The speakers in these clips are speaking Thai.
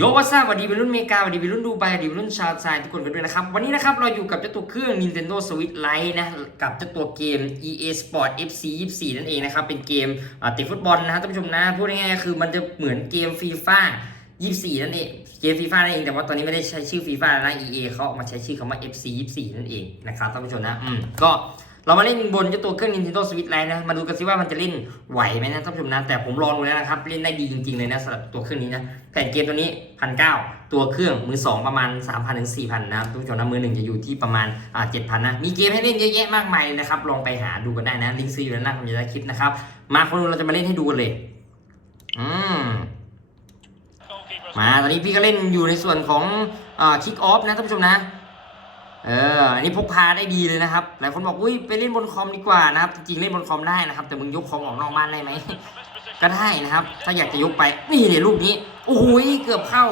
โยวัสสวัสดีวัยรุ่นเมกาสวัสดีวัยรุ่นดูไบสวัสดีวัยรุ่นชาวไซน์ทุกคนกันด้วยนะครับ วันนี้นะครับ เราอยู่กับเจ้าตัวเครื่อง Nintendo Switch Lite นะ กับเจ้าตัวเกม EA Sport FC 24 นั่นเองนะครับ เป็นเกมเตะฟุตบอลนะครับท่านผู้ชมนะ พูดง่ายๆคือมันจะเหมือนเกมฟีฟ่า24 นั่นเอง เกมฟีฟ่านั่นเอง แต่ว่าตอนนี้ไม่ได้ใช้ชื่อฟีฟ่าแล้วนะ EA เขาออกมาใช้ชื่อคำว่า FC 24 นั่นเองนะครับท่านผู้ชมนะ อืม ก็ เรามาเล่นบนเจ้าตัวเครื่อง Nintendo Switch Lite นะ มาดูกันซิว่ามันจะเล่นไหวไหมนะท่านผู้ชมนะ แต่ผมลองดูแล้วนะครับ เล่นได้ดีจริงๆเลยนะสำหรับตัวเครื่องนี้นะ แผ่นเกมตัวนี้พันเตัวเครื่องมือ 2 ประมาณ 3,000ถึง4,000นะครับทุกผู้ชมนะมือหนึ่งจะอยู่ที่ประมาณอ่า7,000นะ มีเกมให้เล่นเยอะแยะมากมายเลยนะครับ ลองไปหาดูกันได้นะ ลิงก์ซื้ออยู่ด้านล่างคำจะคลิปนะครับ มาคนดูเราจะมาเล่นให้ดูกันเลย อืมมาตอนนี้พี่ก็เล่นอยู่ในส่วนของอ่าคิกออฟนะท่านผู้ชมนะ เออ อันนี้พกพาได้ดีเลยนะครับ หลายคนบอก อุ้ยไปเล่นบนคอมดีกว่านะครับ จริงๆเล่นบนคอมได้นะครับ แต่มึงยกคอมออกนอกบ้านได้ไหม ก็ได้นะครับ ถ้าอยากจะยกไป นี่เดี๋ยวลูกนี้ โอ้โหเกือบเข้า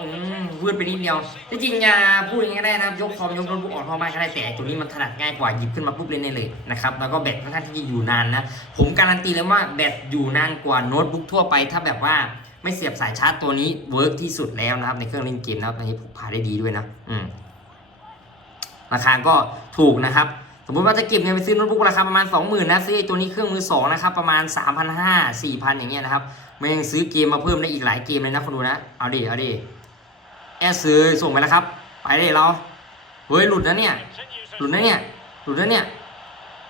อืมวืดไปนิดเดียวที่จริงอย่าพูดอย่างนี้ก็ได้นะครับ ยกคอมยกโน้ตบุ๊กออกนอกบ้านก็ได้ แต่ตัวนี้มันถนัดง่ายกว่า หยิบขึ้นมาปุ๊บเล่นได้เลยนะครับ แล้วก็แบตค่อนข้างที่จะอยู่นานนะ ผมการันตีเลยว่าแบตอยู่นานกว่าโน้ตบุ๊กทั่วไป ถ้าแบบว่าไม่เสียบสายชาร์จตัวนี้เวิร์กที่สุดแล้วนะครับ ในเครื่องเล่นเกมนะครับอันนี้พกพาได้ดีด้วยนะ อืม ราคาก็ถูกนะครับ สมมติว่าจะเก็บเงินไปซื้อโน้ตบุ๊กราคาประมาณ 20,000นะซื้อตัวนี้เครื่องมือสองนะครับประมาณ 3,500 4,000 อย่างเงี้ยนะครับมันยังซื้อเกมมาเพิ่มได้อีกหลายเกมเลยนะคนดูนะเอาดิเอาดิแอซื้อส่งไปแล้วครับ ไปเลยเราเฮ้ยหลุดนะเนี่ยหลุดนะเนี่ยหลุดนะเนี่ย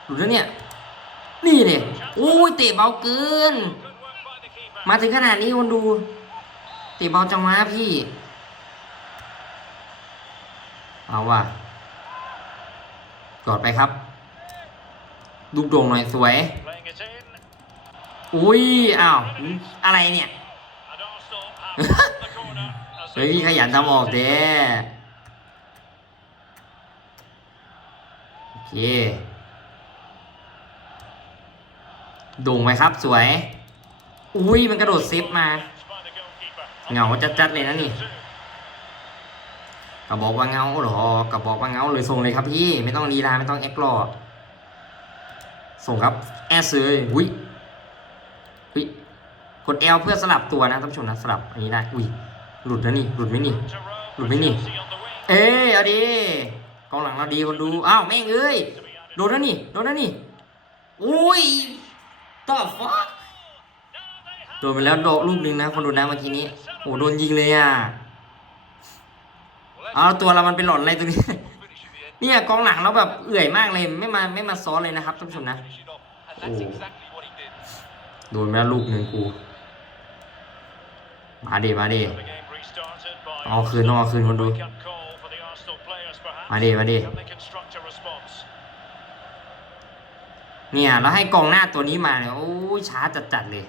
หลุดนะเนี่ยนี่เลยโอ้ยเตะเบาเกิน มาถึงขนาดนี้คนดูเตะเบาจังวะพี่ เอาว่ะ กอดไปครับ ลูกโด่งหน่อยสวย อุ้ย อ้าว อะไรเนี่ย เฮ้ยพี่ขยันทำออกเด้โอเคโด่งไปครับสวย อุ้ยมันกระโดดเซฟมา เหงาจัดๆเลยนะนี่ ก็บอกว่าเงาเหรอก็บอกว่าเงาเลยส่งเลยครับพี่ไม่ต้องลีลาไม่ต้องแอคหลอดส่งครับแอสเลยอุ้ยอุ้ยกด L เพื่อสลับตัวนะท่านผู้ชมนะสลับอันนี้ได้อุ้ยหลุดนะนี่หลุดไหมนี่หลุดไหมนี่ เอ้ยเอาดิกองหลังเราดีคนดูอ้าวแม่งเอ้ยโดนนะนี่โดนนะนี่อุ้ยต่อฟักโดนไปแล้วโดนลูกหนึ่งนะคนดูนะเมื่อกี้นี้โอ้โดนยิงเลยอะ เอาตัวเรามันเป็นหลอนอะไรตรงนี้ เนี่ยกองหลังเราแบบเอื่อยมากเลยไม่มาไม่มาซ้อนเลยนะครับท่านผู้ชมนะโอ้โดนไปแล้วลูกหนึ่งกู มาดิมาดิเอาคืนเอาคืนคนดู มาดิมาดิเนี่ยแล้วให้กองหน้าตัวนี้มาเนี่ยโอ้ยช้าจัดๆเลย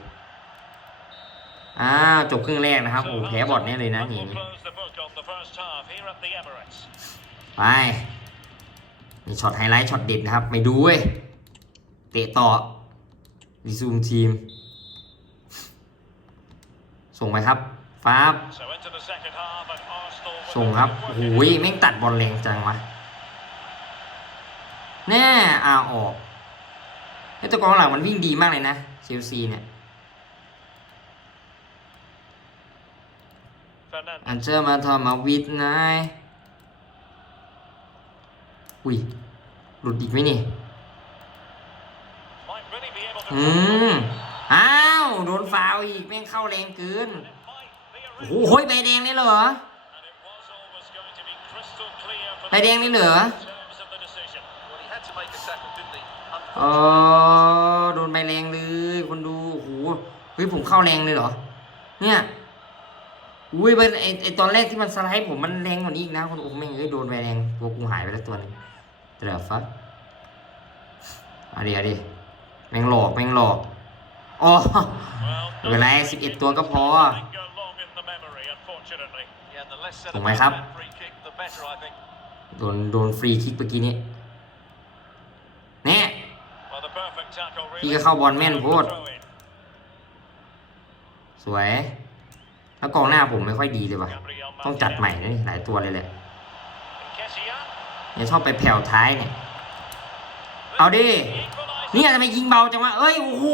อ้าวจบครึ่งแรกนะครับโอ้แพ้บอดแน่เลยนะนี่นี่ไปนี่ช็อตไฮไลท์ช็อตเด็ดนะครับ ไม่ดูเว้ยเตะต่อรีซูมทีม ส่งไปครับฟ้าบส่งครับโอ้ยแม่งตัดบอลแรงจังวะแน่อาออกไอ้ตัวกองหลังมันวิ่งดีมากเลยนะเชลซีเนี่ย อันเจอร์มาทอมาวิดนายอุ้ย หลุดอีกไหมนี่ อืม อ้าว โดนฟาวล์อีก แม่งเข้าแรงเกิน โอ้โหใบแดงเลยเหรอ ใบแดงเลยเหรอเออโดนใบแรงเลยคนดู โอ้โห เฮ้ย ผมเข้าแรงเลยเหรอ เนี่ย อุ้ยไอไอตอนแรกที่มันสไลด์ผมมันแรงกว่านี้อีกนะคนโอ้แม่งเอ้ยโดนใบแรงตัวกูหายไปแล้วตัวหนึงเดือดฟัดเอาดิเอาดิแม่งหลอกแม่งหลอกอ๋อไม่เป็นไรสิบเอ็ดตัวก็พอถูกไหมครับ โดนโดนฟรีคิกเมื่อกี้นี้แน่พี่ก็เข้าบอลแม่นโพดสวย แล้วกองหน้าผมไม่ค่อยดีเลยว่ะ ต้องจัดใหม่นะนี่หลายตัวเลยแหละเนี่ยชอบไปแผ่วท้ายเนี่ย เอาดิ เนี่ยทำไมยิงเบาจังวะเอ้ย โอ้โห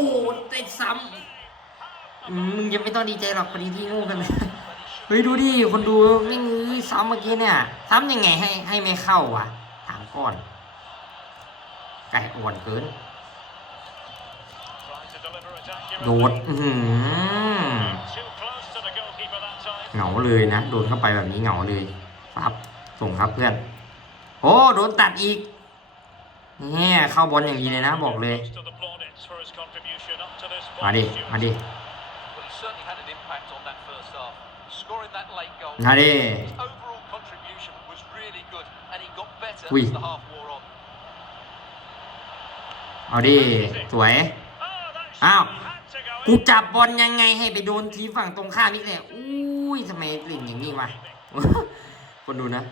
เตะซ้ำมึงยังไม่ต้องดีใจหรอกพอดีที่งูกันเลยเฮ้ยดูดิ คนดูไม่งื้อซ้ำเมื่อกี้เนี่ย ซ้ำยังไงให้ให้ไม่เข้าวะถามก่อน ไก่อ่อนเกิน โดด อื เหงาเลยนะ โดนเข้าไปแบบนี้เหงาเลยครับ ส่งครับเพื่อน โอ้ โดนตัดอีกแง่เข้าบอลอย่างดีเลยนะบอกเลย มาดิ มาดิมาดิอุ้ยเอาดิ สวย อ้าว กูจับบอลยังไงให้ไปโดนทีฝั่งตรงข้ามนี่แหละอุ้ยทำไมหลิ่นอย่างนี้วะคนดูนะ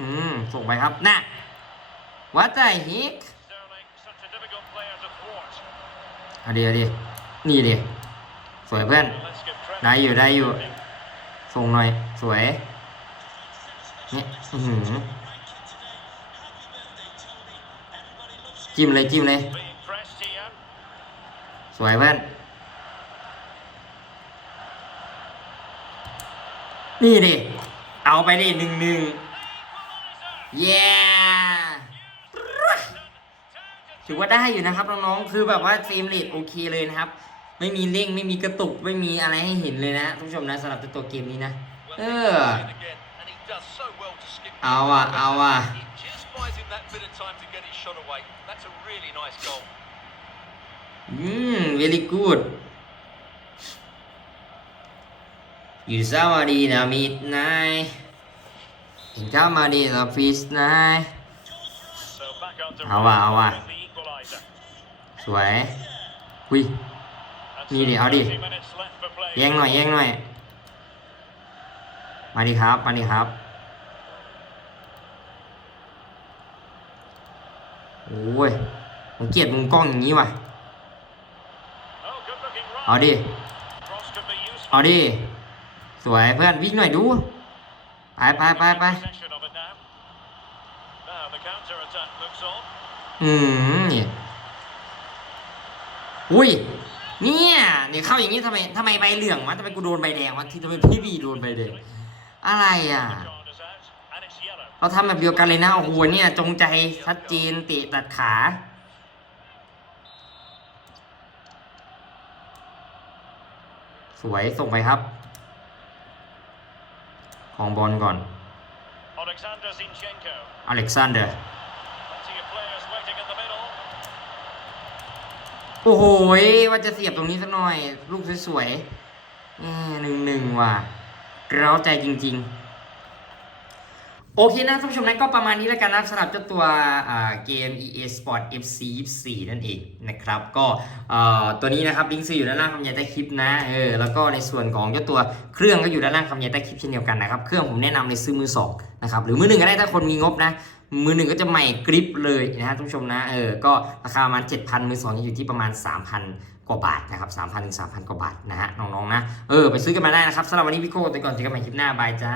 อืม ส่งไปครับน่ะวัดใจฮิกเอาดีเอาดีนี่ดิสวยเพื่อน ได้อยู่ได้อยู่ ส่งหน่อย สวย เนี่ยอือหือจิ้มเลยจิ้มเลย สวยเพื่อน นี่ดิ เอาไปดิหนึ่งหนึ่งเย้ถือว่าได้อยู่นะครับน้องๆ คือแบบว่าเฟรมเรทโอเคเลยนะครับ ไม่มีเร่งไม่มีกระตุกไม่มีอะไรให้เห็นเลยนะทุกผู้ชมนะสำหรับตัวเกมนี้นะ Well, Yeah. here's the again, and he does so well to skip. the เอาอะ เอาอะ He just buys him อยู่สวัสดีนะมิดนายถึงเจ้ามาดีนะฟิสนายเอาว่ะเอาว่ะสวยอุ้ยนี่ดิเอาดิแย่งหน่อยแย่งหน่อยมาดิครับมาดิครับโอ้ยผมเกลียดมุมกล้องอย่างนี้ว่ะเอาดิเอาดิ สวยเพื่อนวิ่งหน่อยดู ไปไปไปไปอืมนี่อุ้ย เนี่ยเนี่ยเข้าอย่างนี้ทำไมทำไมใบเหลืองวะทำไมกูโดนใบแดงวะที่ทำไมพี่บีโดนใบแดง อะไรอะ เราทำแบบเดียวกันเลยนะโอ้โหเนี่ย จงใจชัดเจนเตะตัดขาสวยส่งไปครับ ของบอลก่อน Alexander Zinchenko. อเล็กซานเดอร์ Plenty of players waiting in the middle. โอ้โหยว่าจะเสียบตรงนี้สักหน่อย ลูกสวยๆแหม่หนึ่งหนึ่งว่ะ เร้าใจจริง ๆ โอเคนะท่านผู้ชมนั้นก็ประมาณนี้แล้วกันนะสำหรับเจ้าตัวเกม EA Sport FC 24 นั่นเองนะครับ ก็ตัวนี้นะครับลิงก์ซื้ออยู่ด้านล่างคำบรรยายใต้คลิปนะเออแล้วก็ในส่วนของเจ้าตัวเครื่องก็อยู่ด้านล่างคำบรรยายใต้คลิปเช่นเดียวกันนะครับเครื่องผมแนะนำเลยซื้อมือสองนะครับหรือมือหนึ่งก็ได้ถ้าคนมีงบนะมือหนึ่งก็จะใหม่กริปเลยนะฮะท่านผู้ชมนะเออก็ราคาประมาณ 7,000 มือสองอยู่ที่ประมาณ 3,000 กว่าบาทนะครับ3,000ถึง3,000 กว่าบาทนะฮะน้องๆนะเออไปซื้อกันมาได้นะครับสำหรับวันนี้พี่โก้ไปก่อนเจอกันใหม่คลิปหน้าบายจ้า